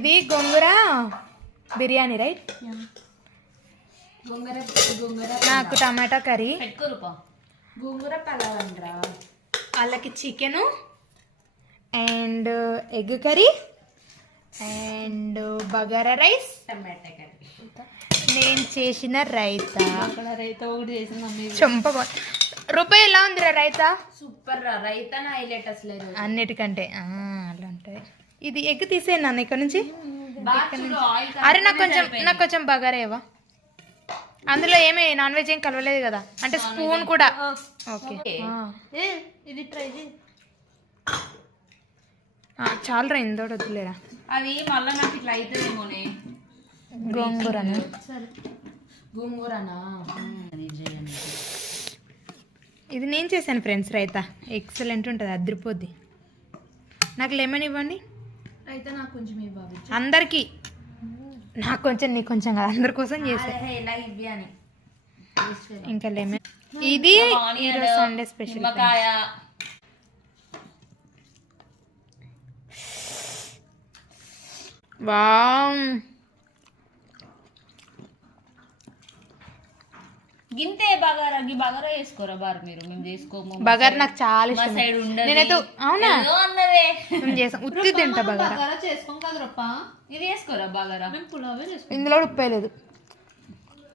ఇది గోంగూర బిర్యానీ రైట్. నాకు టమాటా కర్రీ, గోంగూర పలావండ్రా, వాళ్ళకి chicken and egg curry and bagara rice, tomato curry, నేను చేసిన రైతా. రైతా ఒకటి చేసిన మమ్మీ. చంప రూపాయి ఎలా ఉందిరా రైతా? సూపర్ రా, రైతా హైలైట్ అసలు అన్నిటికంటే అలా ఉంటుంది. ఇది ఎగ్ తీసేయండి నాన్న ఇక్కడ నుంచి. అరే నాకు కొంచెం బగారా ఇవ్వ. అందులో ఏమి నాన్ వెజ్ ఏం కలవలేదు కదా, అంటే స్పూన్ కూడా. ఓకే ఇది ట్రై చేయి. చాలరా ఇందోటి వద్దులేరా. అది మళ్ళీ నాకు ఇట్లా అవుతుందేమోనే. గోంగూరనా? గోంగూరనా? ఇది నేను చేశాను ఫ్రెండ్స్ రైతా. ఎక్సలెంట్ ఉంటుంది, అదిరిపోద్ది. నాకు లెమన్ ఇవ్వండి. అయితే నాకు కొంచెం ఇవ్వాలి. అందరికి నాకు కొంచెం నీకు కొంచెం కదా, అందరి కోసం చేశాను. ఎలా ఇవ్వి అని. ఇంకా లెమన్. ఇది ఈరోజు సండే స్పెషల్. వావ్, గింతే బగారా. బగారా వేసుకోరా బార్ మీరు. మేము చేసుకోము. బగారా నాకు చాలా ఇష్టం. నేనైతే అవునా మేము చేసాం, ఉత్తి తింటా బగారా. చేసుకోం కదా రప్ప. ఇది వేసుకోరా బగారా. మేము పులావే చేసుకోం. ఇందులో ఉప్పు వేయలేదు.